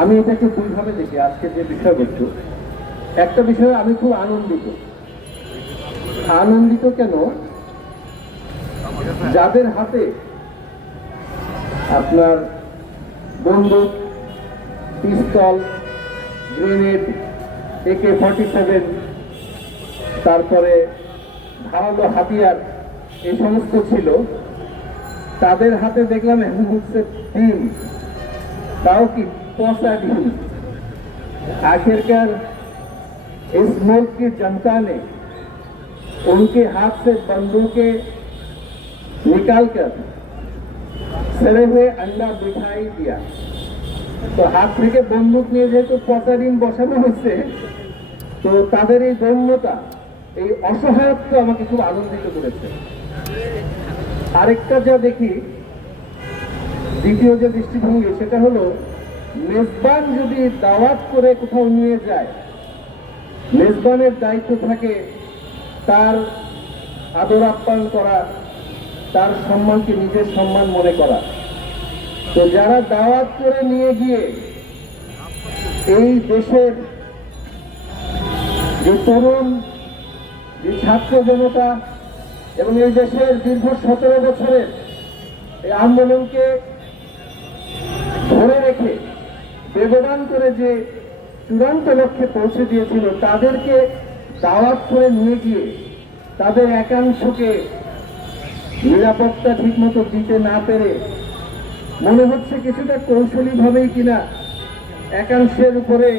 আমি এটাকে দুইভাবে দেখি আজকে যে বিষয়বস্তু। একটা বিষয়ে আমি খুব আনন্দিত। আনন্দিত কেন? যাদের হাতে আপনার বন্দুক, pistol, grenade AK forty seven, তারপরে ধারালো হাতিয়ার এই সমস্ত ছিল, তাদের হাতে দেখলাম অ্যাম্বুলেন্সের টিম তাও কি पहुंचा दी आखिरकार इस मुल्क की जनता ने उनके हाथ से बंदूकें निकालकर सड़े हुए अंडा बिठाई दिया তো হাত থেকে বন্দুক নিয়ে যেহেতু পচা ডিম বসানো হচ্ছে তো তাদের এই দৈন্যতা এই অসহায়ত্ব আমাকে খুব আনন্দিত করেছে আরেকটা যা দেখি দ্বিতীয় যে দৃষ্টিভঙ্গি সেটা হলো মেজবান যদি দাওয়াত করে কোথাও নিয়ে যায়, মেজবানের দায়িত্ব থাকে তার আদর আপ্যায়ন করা, তার সম্মানকে নিজের সম্মান মনে করা। তো যারা দাওয়াত করে নিয়ে গিয়ে এই দেশের যে তরুণ, যে ছাত্র জনতা এবং এই দেশের দীর্ঘ সতেরো বছরের এই আন্দোলনকে ধরে রেখে বেগবান করে যে চূড়ান্ত লক্ষ্যে পৌঁছে দিয়েছিল, তাদেরকে দাওয়াত করে নিয়ে গিয়ে তাদের একাংশকে নিরাপত্তা ঠিকমতো দিতে না পেরে, মনে হচ্ছে কিছুটা কৌশলীভাবেই কিনা একাংশের উপরে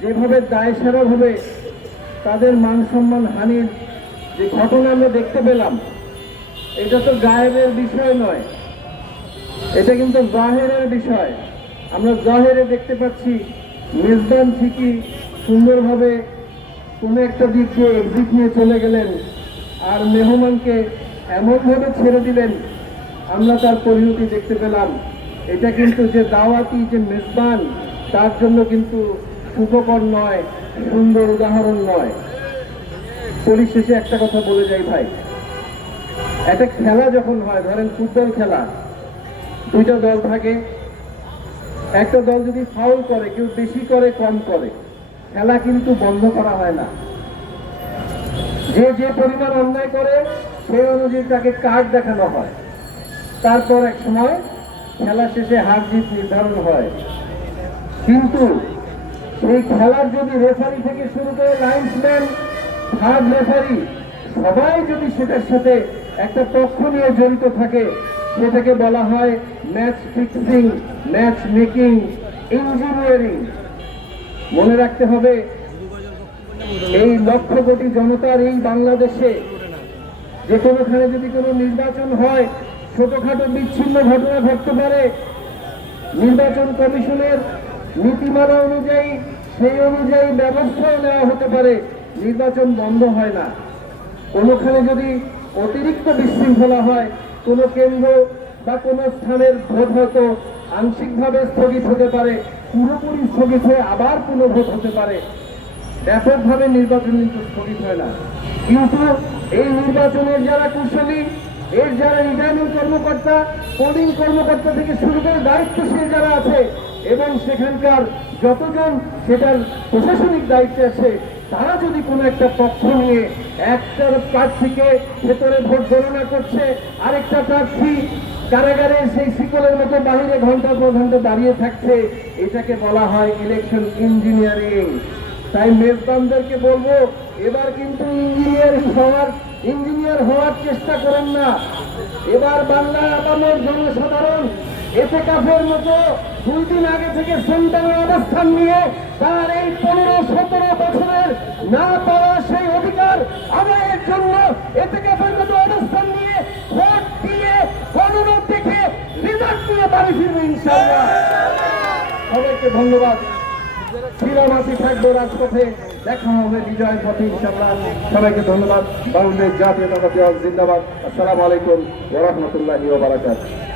যেভাবে দায়সারাভাবে তাদের মান সম্মান হানির যে ঘটনা আমরা দেখতে পেলাম, এটা তো গায়েবের বিষয় নয়, এটা কিন্তু জাহেরের বিষয়। আমরা জাহেরে দেখতে পাচ্ছি মেজবান ঠিকই সুন্দরভাবে কোনো একটা দিক দিয়ে এক্সিট নিয়ে চলে গেলেন। আর মেহমানকে এমনভাবে ছেড়ে দিলেন, আমরা তার পরিণতি দেখতে পেলাম। এটা কিন্তু যে দাওয়াতি, যে মেজবান, তার জন্য কিন্তু সুখকর নয়, সুন্দর উদাহরণ নয়। পরিশেষে একটা কথা বলে যাই ভাই। একটা খেলা যখন হয়, ধরেন ফুটবল খেলা, দুইটা দল থাকে একটা দল যদি ফাউল করে, কেউ বেশি করে, কম করে, খেলা কিন্তু বন্ধ করা হয় না। যে যে পরিমাণ অন্যায় করে, সেই অনুযায়ী তাকে কার্ড দেখানো হয়। তারপর এক সময় খেলা শেষে হার জিত নির্ধারণ হয়। কিন্তু সেই খেলার যদি রেফারি থেকে শুরু করে লাইন্সম্যান থার্ড রেফারি সবাই যদি সেটার সাথে একটা পক্ষ নিয়ে জড়িত থাকে, সেটাকে বলা হয় match fixing match making engineering মনে রাখতে হবে, এই লক্ষ কোটি জনতার এই বাংলাদেশে যে কোনোখানে যদি কোনো নির্বাচন হয়, ছোটখাটো বিচ্ছিন্ন ঘটনা ঘটতে পারে। নির্বাচন কমিশনের নীতিমালা অনুযায়ী, সেই অনুযায়ী ব্যবস্থাও নেওয়া হতে পারে। নির্বাচন বন্ধ হয় না। কোনোখানে যদি অতিরিক্ত বিশৃঙ্খলা হয়, কোনো কেন্দ্র বা কোনো স্থানের ভোট হয়তো আংশিকভাবে স্থগিত হতে পারে, পুরোপুরি স্থগিত হয়ে আবার পুনঃ ভোট হতে পারে। ব্যাপকভাবে নির্বাচন কিন্তু স্থগিত হয় না। কিন্তু এই নির্বাচনের যারা কুশলী, এর যারা রিটার্নিং কর্মকর্তা, পোলিং কর্মকর্তা থেকে শুরু করে দায়িত্বশীল যারা আছে, এবং সেখানকার যতজন সেটার প্রশাসনিক দায়িত্বে আছে, তারা যদি কোনো একটা পক্ষ নিয়ে একটার প্রার্থীকে ভেতরে ভোট গণনা করছে, আরেকটা প্রার্থী কারাগারে সেই শিকলের মতো বাহিরে ঘণ্টা পর ঘণ্টা দাঁড়িয়ে থাকছে, এটাকে বলা হয় ইলেকশন ইঞ্জিনিয়ারিং তাই মেজবানদেরকে বলব, এবার কিন্তু ইঞ্জিনিয়ার হওয়ার ইঞ্জিনিয়ার হওয়ার চেষ্টা করেন না। এবার বাংলা আবামের জনসাধারণ এতে কাফের মতো দুই দিন আগে থেকে সেন্টারে অবস্থান নিয়ে তার এই পনেরো, সতেরো বছরের না পাওয়া সেই অধিকার আদায়ের জন্য এতে সবাইকে ধন্যবাদ। চিরমাসি থাকব রাজপথে। দেখা হবে বিজয় পথে ইনশাল্লাহ সবাইকে ধন্যবাদ। বাংলাদেশ জাতীয় জিন্দাবাদ। আসসালামু আলাইকুম ওরহমতুল্লাহ ওয়া বারাকাতুহু।